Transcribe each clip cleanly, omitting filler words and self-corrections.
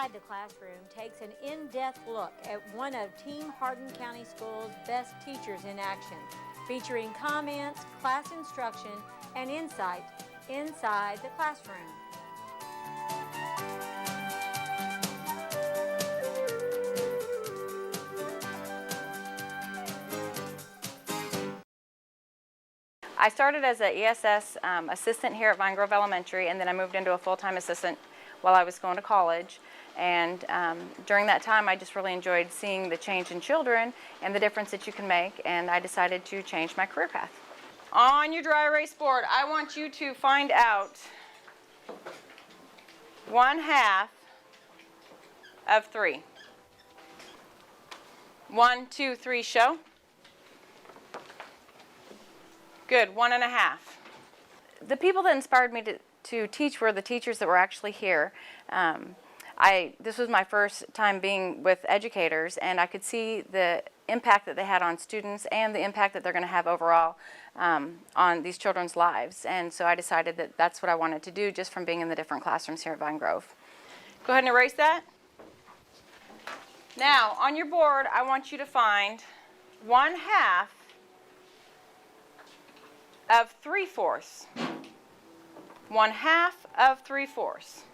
Inside the Classroom takes an in-depth look at one of Team Hardin County Schools' best teachers in action, featuring comments, class instruction, and insight inside the classroom. I started as an ESS assistant here at Vine Grove Elementary, and then I moved into a full-time assistant while I was going to college. And during that time, I just really enjoyed seeing the change in children and the difference that you can make, and I decided to change my career path. On your dry erase board, I want you to find out 1/2 of 3. 1, 2, 3, show. Good, 1 1/2. The people that inspired me to teach were the teachers that were actually here. This was my first time being with educators, and I could see the impact that they had on students and the impact that they're going to have overall on these children's lives. And so I decided that that's what I wanted to do just from being in the different classrooms here at Vine Grove. Go ahead and erase that. Now, on your board, I want you to find 1/2 of 3/4. 1/2 of 3/4.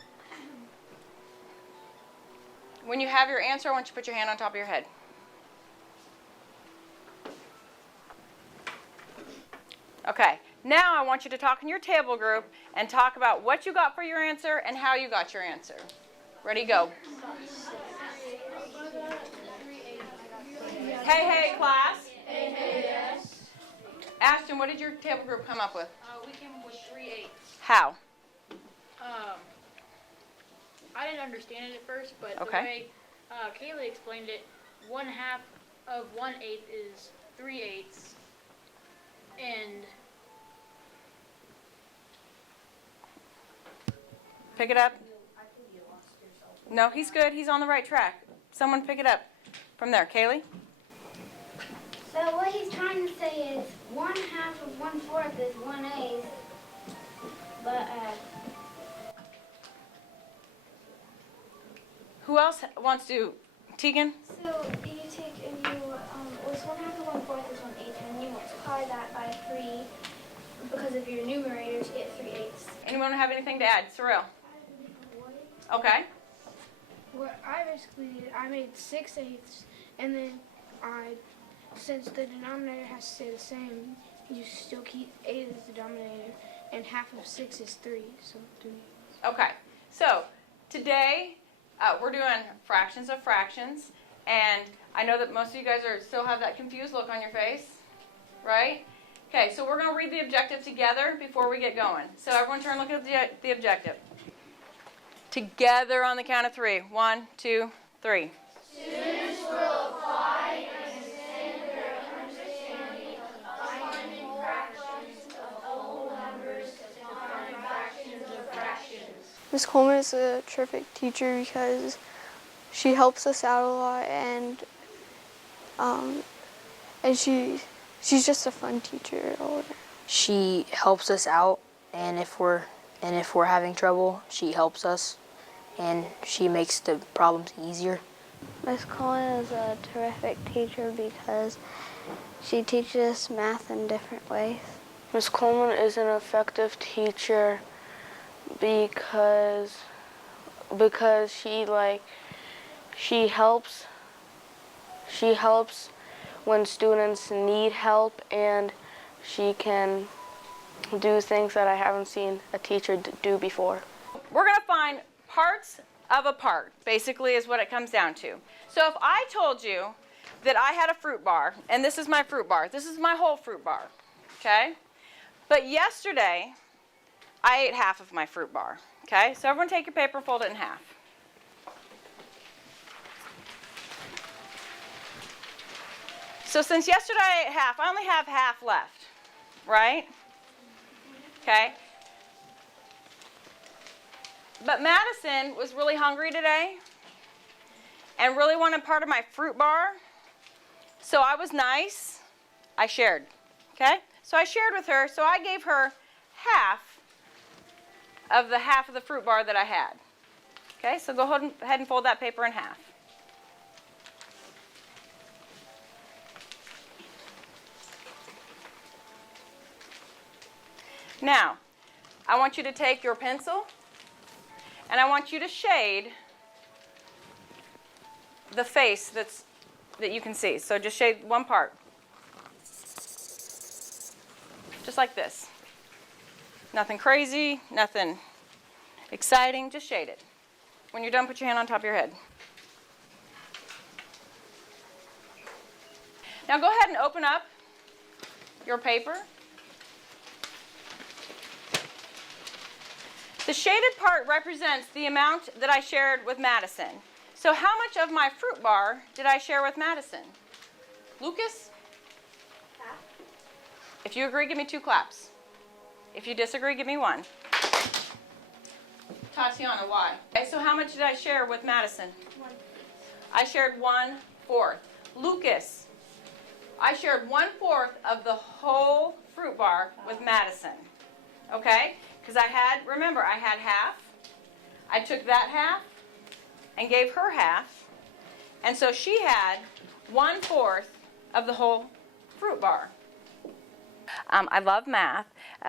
When you have your answer, I want you to put your hand on top of your head. Okay, now I want you to talk in your table group and talk about what you got for your answer and how you got your answer. Ready, go. Hey, class. Hey, yes. Ashton, what did your table group come up with? We came up with 3/8. How? I didn't understand it at first, but Okay. the way Kaylee explained it, 1/2 of 1/8 is 3/8, and Pick it up. No, he's good. He's on the right track. Someone pick it up from there. Kaylee? So what he's trying to say is 1/2 of 1/4 is 1/8, but Who else wants to? Tegan? So you take and you was 1/2 of 1/4 is 1/8, and you multiply that by 3 because of your numerators, you get 3/8. Anyone have anything to add? Cyril? Okay. What I basically did, I made 6/8, and then since the denominator has to stay the same, you still keep 8 as the denominator, and 1/2 of 6 is 3, so 3. Okay. So today we're doing fractions of fractions, and I know that most of you guys still have that confused look on your face, right? Okay, so we're going to read the objective together before we get going. So everyone turn and look at the objective. Together on the count of 3. 1, 2, 3. students will apply and extend their understanding of finding fractions of whole numbers to find fractions of fractions. Ms. Coleman is a terrific teacher because she helps us out a lot, and she's just a fun teacher. She helps us out, and if we're having trouble, she helps us, and she makes the problems easier. Ms. Coleman is a terrific teacher because she teaches us math in different ways. Ms. Coleman is an effective teacher because she helps when students need help, and she can do things that I haven't seen a teacher do before. We're going to find parts of a part, basically, is what it comes down to. So if I told you that I had a fruit bar, and this is my fruit bar, this is my whole fruit bar, okay? But yesterday, I ate half of my fruit bar, okay? So everyone take your paper, fold it in half. So since yesterday I ate half, I only have half left, right? Okay? But Madison was really hungry today and really wanted part of my fruit bar. So I was nice. I shared. Okay? So I shared with her. So I gave her half of the fruit bar that I had. Okay, so go ahead and fold that paper in half. Now, I want you to take your pencil and I want you to shade the face that you can see. So just shade one part. Just like this. Nothing crazy, nothing exciting, just shade it. When you're done, put your hand on top of your head. Now go ahead and open up your paper. The shaded part represents the amount that I shared with Madison. So how much of my fruit bar did I share with Madison? Lucas? Half. If you agree, give me 2 claps. If you disagree, give me 1. Tatiana, why? Okay, so how much did I share with Madison? 1. I shared 1/4. Lucas, I shared 1/4 of the whole fruit bar with Madison. Okay? Because remember, I had half. I took that half and gave her half. And so she had 1/4 of the whole fruit bar. I love math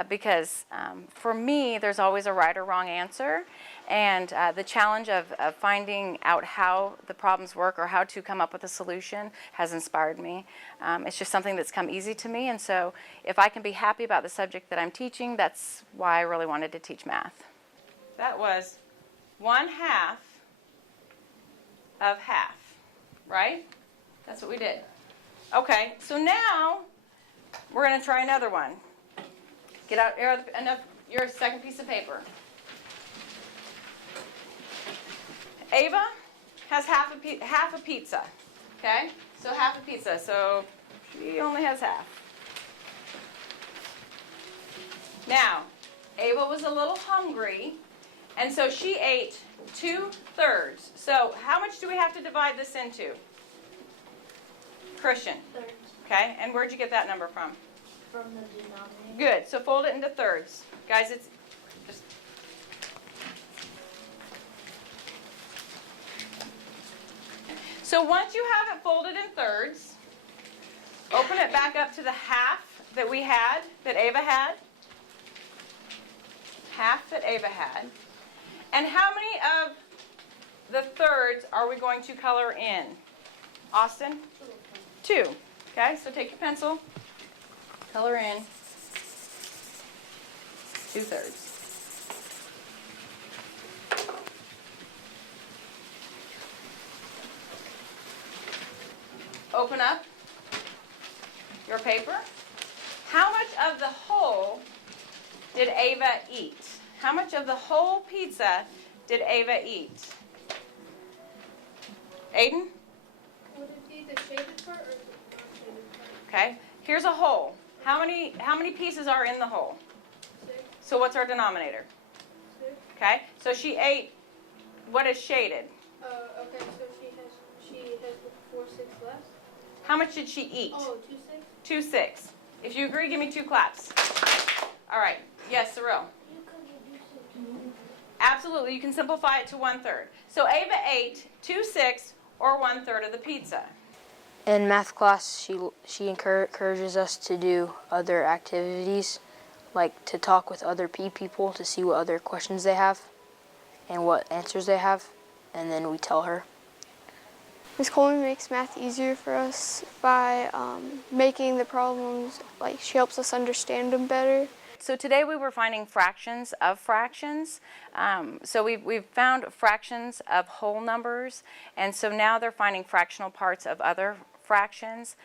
because for me, there's always a right or wrong answer. And the challenge of finding out how the problems work or how to come up with a solution has inspired me. It's just something that's come easy to me. And so if I can be happy about the subject that I'm teaching, that's why I really wanted to teach math. That was 1/2 of half, right? That's what we did. Okay, so now we're going to try another one. Get out your second piece of paper. Ava has half a pizza. Okay? So half a pizza. So she only has half. Now, Ava was a little hungry, and so she ate 2/3. So how much do we have to divide this into? Christian. Thirds. Okay, and where'd you get that number from? From the denominator. Good, so fold it into thirds. Guys, it's just... So once you have it folded in thirds, open it back up to the half that we had, that Ava had. Half that Ava had. And how many of the thirds are we going to color in? Austin? 2. Okay, so take your pencil, color in 2/3. Open up your paper. How much of the whole did Ava eat? How much of the whole pizza did Ava eat? Aiden? Would it be the shaded part or the non-shaded part? Okay, here's a whole. How many pieces are in the whole? 6. So what's our denominator? 6. Okay, so she ate what is shaded. Okay, so she has 4 6 left. How much did she eat? Oh, 2 6. 2/6. If you agree, give me 2 claps. All right, yes, Cyril. You could reduce it to Absolutely, you can simplify it to 1/3. So Ava ate 2/6 or 1/3 of the pizza. In math class, she encourages us to do other activities, like to talk with other people to see what other questions they have and what answers they have, and then we tell her. Ms. Coleman makes math easier for us by making the problems, like she helps us understand them better. So today we were finding fractions of fractions. So we've found fractions of whole numbers, and so now they're finding fractional parts of other fractions.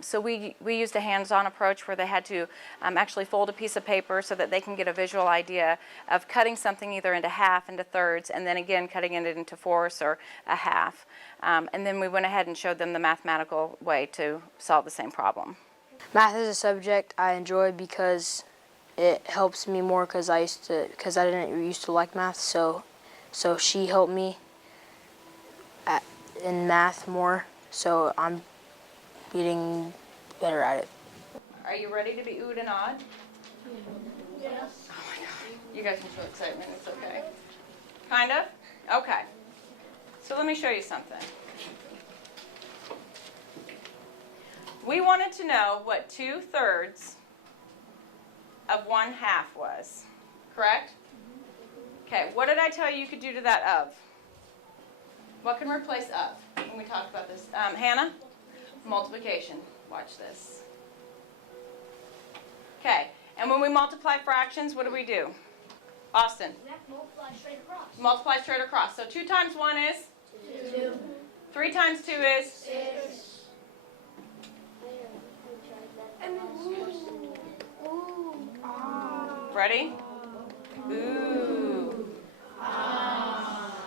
So we used a hands-on approach where they had to actually fold a piece of paper so that they can get a visual idea of cutting something either into half, into thirds, and then again cutting it into fourths or a half. And then we went ahead and showed them the mathematical way to solve the same problem. Math is a subject I enjoy because it helps me more because I didn't used to like math, so she helped me in math more, so I'm getting better at it. Are you ready to be oohed and awed? Yes. Oh my God. You guys can show excitement, it's okay. Kind of? Okay. So let me show you something. We wanted to know what 2/3 of 1/2 was. Correct? Okay, what did I tell you could do to that of? What can replace of when we talked about this? Hannah? Multiplication. Watch this. Okay, and when we multiply fractions, what do? Austin? We have to multiply straight across. Multiply straight across. So 2 times 1 is? 2. 3 times 2 is? 6. Ready? Ooh.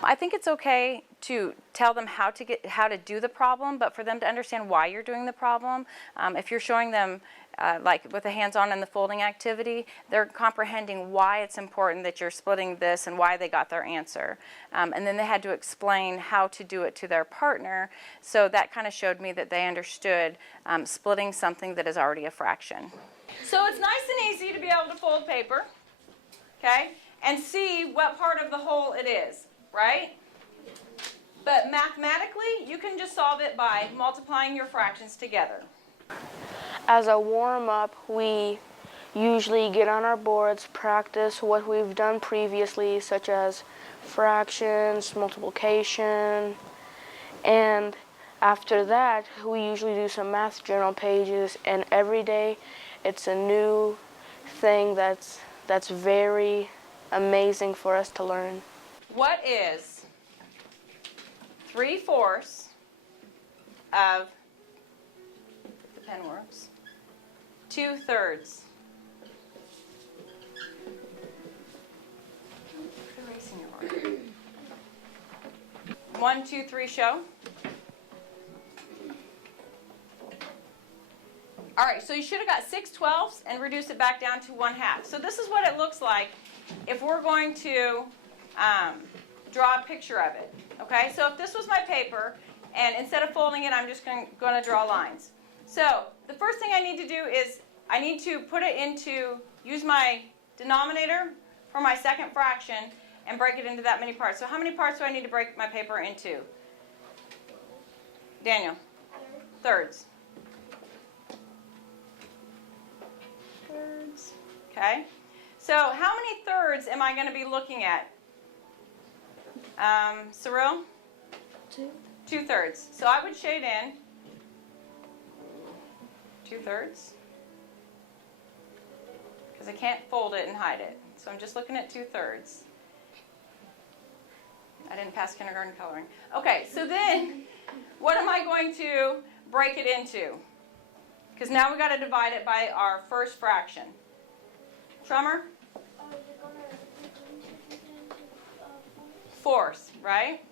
I think it's okay to tell them how to do the problem, but for them to understand why you're doing the problem. If you're showing them, like with the hands-on and the folding activity, they're comprehending why it's important that you're splitting this and why they got their answer. And then they had to explain how to do it to their partner, so that kind of showed me that they understood splitting something that is already a fraction. So it's nice and easy to be able to fold paper, okay, and see what part of the whole it is, right? But mathematically, you can just solve it by multiplying your fractions together. As a warm-up, we usually get on our boards, practice what we've done previously, such as fractions, multiplication, and after that, we usually do some math journal pages, and every day it's a new thing that's very amazing for us to learn. What is 3/4 of, the pen works, 2/3? Erasing your marker. 1, 2, 3, show. All right, so you should have got 6/12 and reduced it back down to 1/2. So this is what it looks like if we're going to draw a picture of it. Okay, so if this was my paper, and instead of folding it, I'm just going to draw lines. So the first thing I need to do is I need to put it into, use my denominator for my second fraction and break it into that many parts. So how many parts do I need to break my paper into? Daniel? Thirds. Thirds. Okay. So how many thirds am I going to be looking at? Cyril? 2. 2/3. So I would shade in 2/3 because I can't fold it and hide it. So I'm just looking at 2/3. I didn't pass kindergarten coloring. Okay, so then what am I going to break it into? Because now we've got to divide it by our first fraction. Trummer? Fourths, right?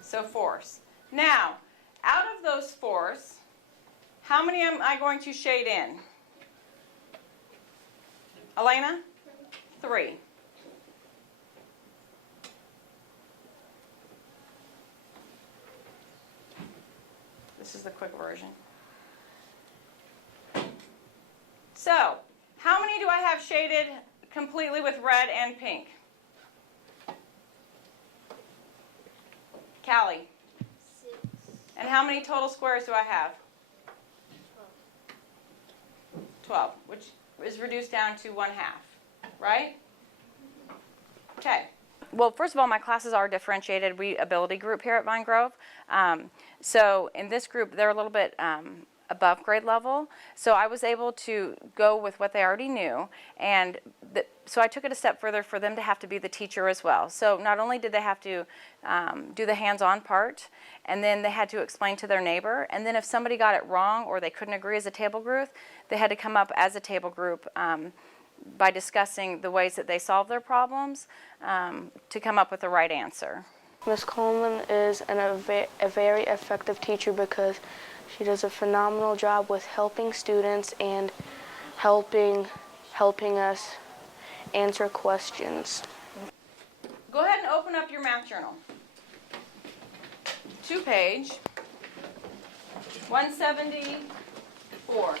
So fourths. Now, out of those fourths, how many am I going to shade in? Elena? 3. This is the quick version. So, how many do I have shaded completely with red and pink? Callie? 6. And how many total squares do I have? 12, which is reduced down to 1/2, right? Okay. Well, first of all, my classes are differentiated. We ability group here at Vine Grove. So in this group, they're a little bit above grade level. So I was able to go with what they already knew. And so I took it a step further for them to have to be the teacher as well. So not only did they have to do the hands-on part, and then they had to explain to their neighbor. And then if somebody got it wrong or they couldn't agree as a table group, they had to come up as a table group by discussing the ways that they solve their problems to come up with the right answer. Ms. Coleman is a very effective teacher because she does a phenomenal job with helping students and helping us answer questions. Go ahead and open up your math journal. 2-page, 174.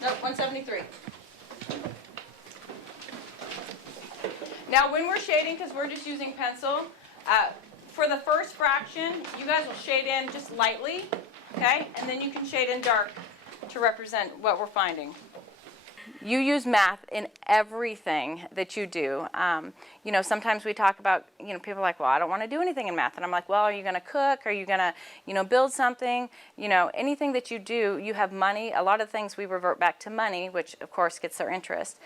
Nope, 173. Now when we're shading, because we're just using pencil, for the first fraction, you guys will shade in just lightly, okay? And then you can shade in dark to represent what we're finding. You use math in everything that you do. You know, sometimes we talk about, you know, people are like, well, I don't want to do anything in math. And I'm like, well, are you going to cook? Are you going to, you know, build something? You know, anything that you do, you have money. A lot of things we revert back to money, which of course gets their interest.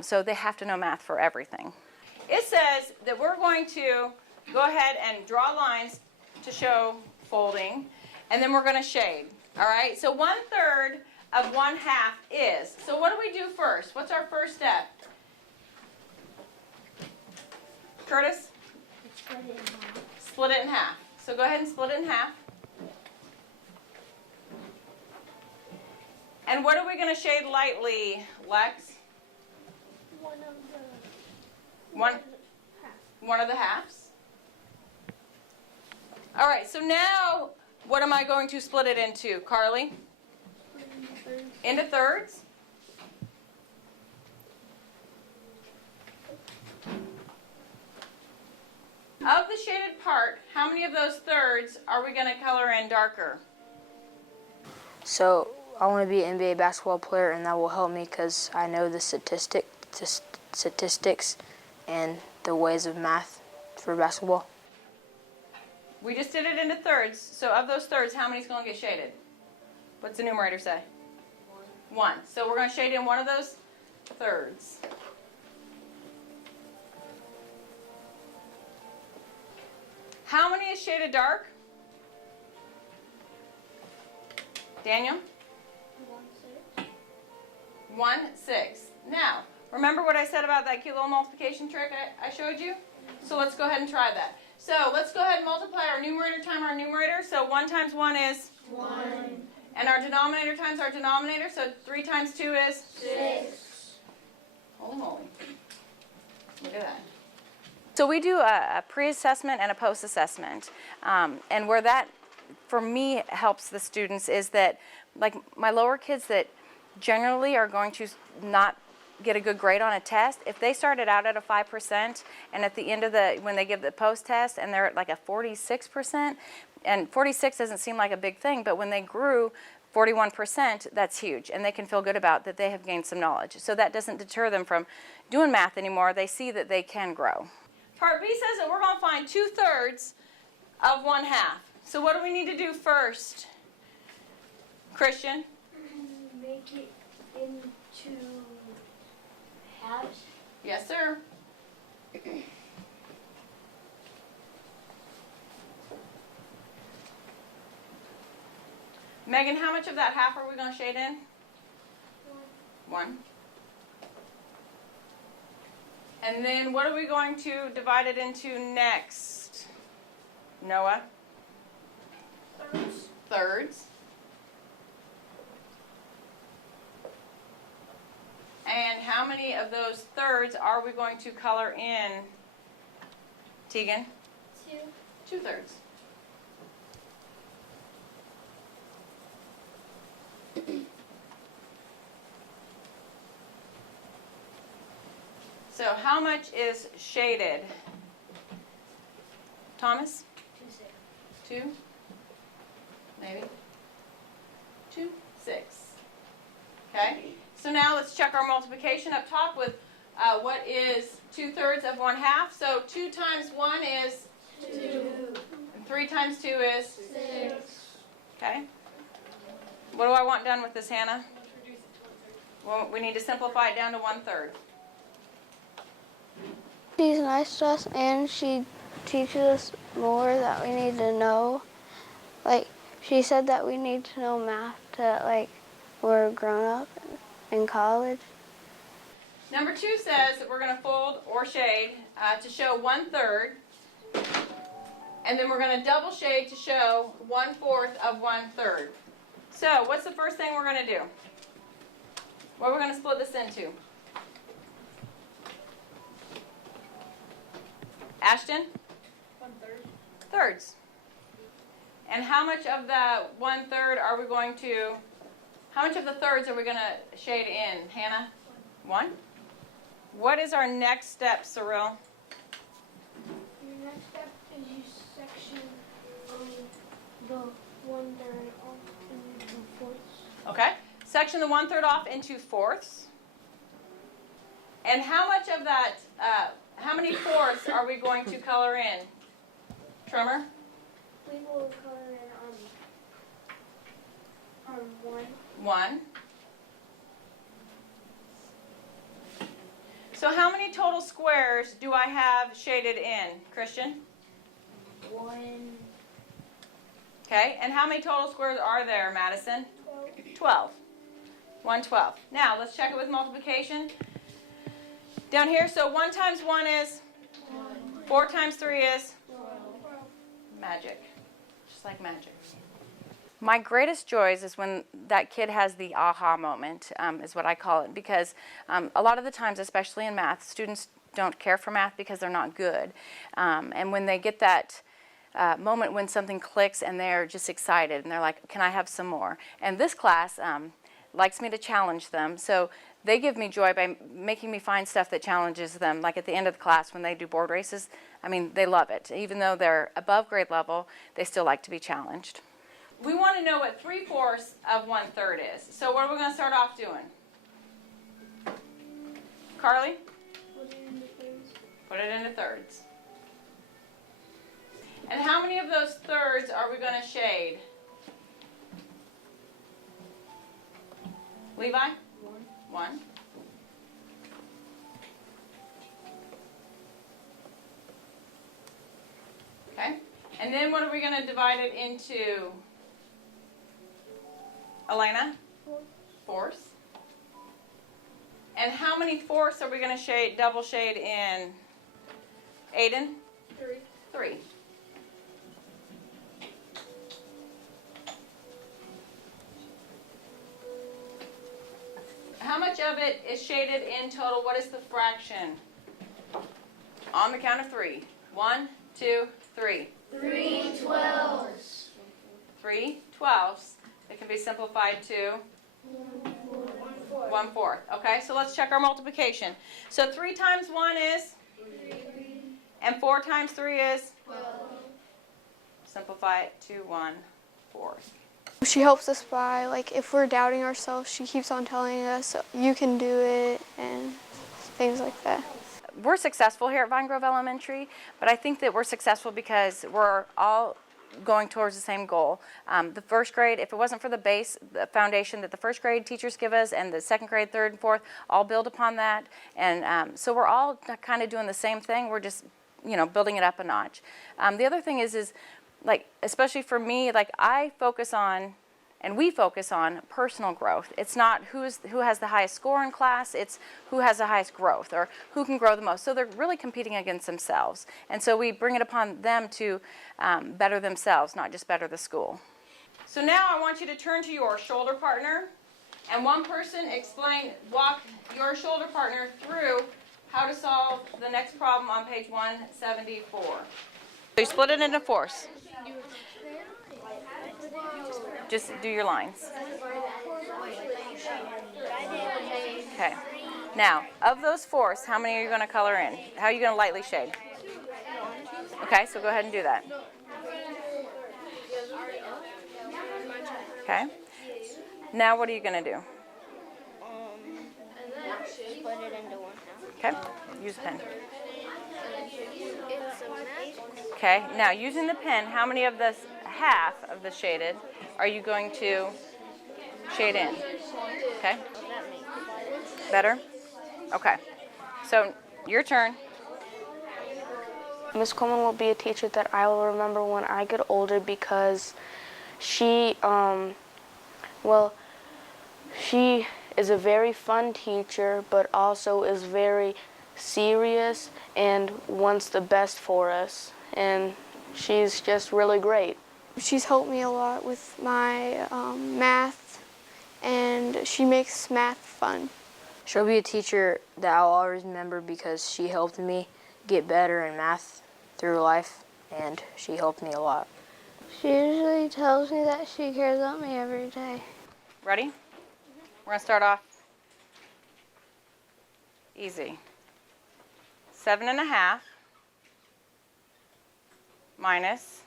So they have to know math for everything. It says that we're going to go ahead and draw lines to show folding, and then we're going to shade. All right? So 1/3 of 1/2 is. So what do we do first? What's our first step? Curtis? Split it in half. Split it in half. So go ahead and split it in half. And what are we going to shade lightly, Lex? One of the halves. All right, so now what am I going to split it into, Carly? Into thirds. Of the shaded part, how many of those thirds are we going to color in darker? So I want to be an NBA basketball player, and that will help me because I know the statistics and the ways of math for basketball. We just did it into thirds, so of those thirds, how many is going to get shaded? What's the numerator say? One. So we're going to shade in one of those thirds. How many is shaded dark? Daniel? 1/6. Now, remember what I said about that cute little multiplication trick I showed you? So let's go ahead and try that. So let's go ahead and multiply our numerator times our numerator. So 1 times 1 is? 1. And our denominator times our denominator. So 3 times 2 is? 6. Holy moly. Look at that. So we do a pre-assessment and a post-assessment. And where that, for me, helps the students is that, like my lower kids that generally are going to not get a good grade on a test, if they started out at a 5% and at the end of when they give the post-test and they're at like a 46%, and 46 doesn't seem like a big thing, but when they grew 41%, that's huge, and they can feel good about that they have gained some knowledge. So that doesn't deter them from doing math anymore. They see that they can grow. Part B says that we're going to find 2/3 of 1/2. So what do we need to do first, Christian? Make it into halves. Yes, sir. Megan, how much of that half are we going to shade in? 1. And then what are we going to divide it into next? Noah? Thirds. And how many of those thirds are we going to color in, Tegan? 2. 2/3. So how much is shaded? Thomas? 2? Maybe? 2? 6. Okay? So now let's check our multiplication up top with what is 2/3 of 1/2. So 2 times 1 is? 2. And 3 times 2 is? 6. Okay. What do I want done with this, Hannah? Well, we need to simplify it down to 1/3. She's nice to us, and she teaches us more that we need to know. Like, she said that we need to know math to, like, we're grown up in college. Number 2 says that we're going to fold or shade to show 1/3. And then we're going to double shade to show 1/4 of 1/3. So what's the first thing we're going to do? What are we going to split this into? Ashton? 1/3. Thirds. And how much of the 1/3 are we going to, how much of the thirds are we going to shade in? Hannah? 1. What is our next step, Cyril? Your next step is you section the 1/3 off into 4ths. Okay. Section the 1/3 off into 4ths. And how much of that, how many 4ths are we going to color in? Tremor? We will color in 1. 1. So how many total squares do I have shaded in, Christian? 1. Okay, and how many total squares are there, Madison? 12. 1/12. Now, let's check it with multiplication. Down here, so 1 times 1 is? 4 times 3 is? Magic. Just like magic. My greatest joys is when that kid has the aha moment, is what I call it, because a lot of the times, especially in math, students don't care for math because they're not good. And when they get that moment when something clicks and they're just excited and they're like, can I have some more? And this class likes me to challenge them, so they give me joy by making me find stuff that challenges them. Like at the end of the class when they do board races, I mean, they love it. Even though they're above grade level, they still like to be challenged. We want to know what 3/4 of 1/3 is. So what are we going to start off doing? Carly? Put it into 3rds. Put it into 3rds. And how many of those 3rds are we going to shade? Levi? 1. Okay. And then what are we going to divide it into? Elena? 4ths. And how many 4ths are we going to shade, double shade in? Aiden? 3. 3. How much of it is shaded in total? What is the fraction? On the count of 3. 1, 2, 3. 3/12. 3/12. It can be simplified to 1/4. Okay, so let's check our multiplication. So 3 times 1 is? 3. And 4 times 3 is? 12. Simplify it to 1/4. She helps us by, like, if we're doubting ourselves, she keeps on telling us, you can do it, and things like that. We're successful here at Vine Grove Elementary, but I think that we're successful because we're all going towards the same goal. The first grade, if it wasn't for the base, the foundation that the first grade teachers give us, and the second grade, third, and fourth, all build upon that. And so we're all kind of doing the same thing. We're just, building it up a notch. The other thing is like, especially for me, like I focus on, and we focus on personal growth. It's not who has the highest score in class, it's who has the highest growth or who can grow the most. So they're really competing against themselves. And so we bring it upon them to better themselves, not just better the school. So now I want you to turn to your shoulder partner, and one person walk your shoulder partner through how to solve the next problem on page 174. So you split it into 4s. Just do your lines. Okay. Now, of those 4s, how many are you going to color in? How are you going to lightly shade? Okay, so go ahead and do that. Okay. Now what are you going to do? Split it into 1 half. Okay, use a pen. Okay, now using the pen, how many of this half of the shaded are you going to shade in? Okay. Better? Okay. So your turn. Miss Coleman will be a teacher that I will remember when I get older because she is a very fun teacher, but also is very serious and wants the best for us. And she's just really great. She's helped me a lot with my math, and she makes math fun. She'll be a teacher that I'll always remember because she helped me get better in math through life, and she helped me a lot. She usually tells me that she cares about me every day. Ready? We're going to start off. Easy. 7.5 minus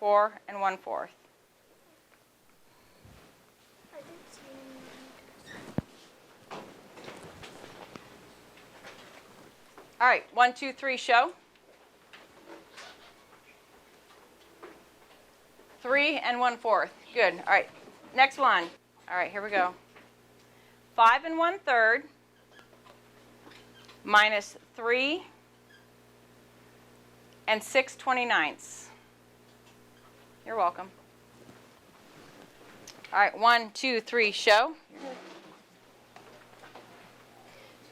4 1/4. All right, 1, 2, 3, show. 3 1/4. Good. All right, next one. All right, here we go. 5 1/3 minus 3 6/29. You're welcome. All right, 1, 2, 3, show.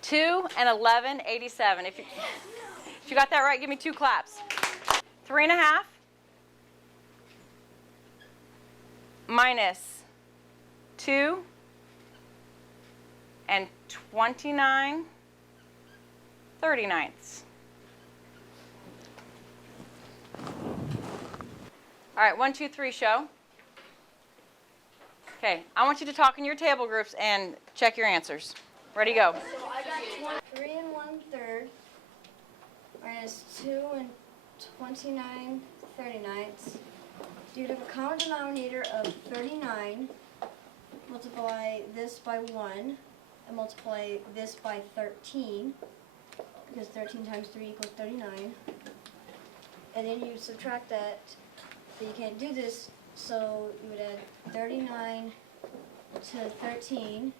2 11/87. If you got that right, give me 2 claps. 3.5 minus 2 29/39. All right, 1, 2, 3, show. Okay, I want you to talk in your table groups and check your answers. Ready, go. So I got 3 1/3 minus 2 29/39. You have a common denominator of 39. Multiply this by 1 and multiply this by 13 because 13 times 3 equals 39. And then you subtract that, but you can't do this, so you would add 39 to 13.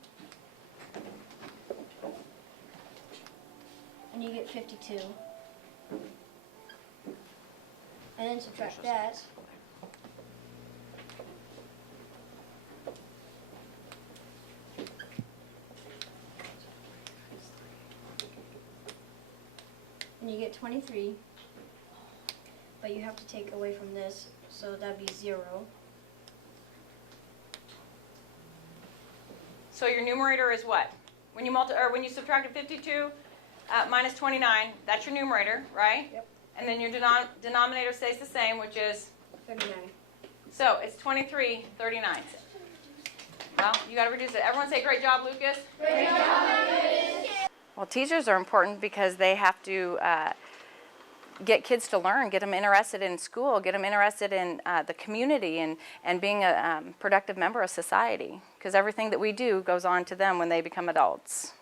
And you get 52. And then subtract that. And you get 23. But you have to take away from this, so that'd be 0. So your numerator is what? When you subtracted 52 minus 29, that's your numerator, right? Yep. And then your denominator stays the same, which is? 39. So it's 23/39. Well, you got to reduce it. Everyone say, great job, Lucas. Great job, Lucas. Well, teachers are important because they have to get kids to learn, get them interested in school, get them interested in the community and being a productive member of society, because everything that we do goes on to them when they become adults.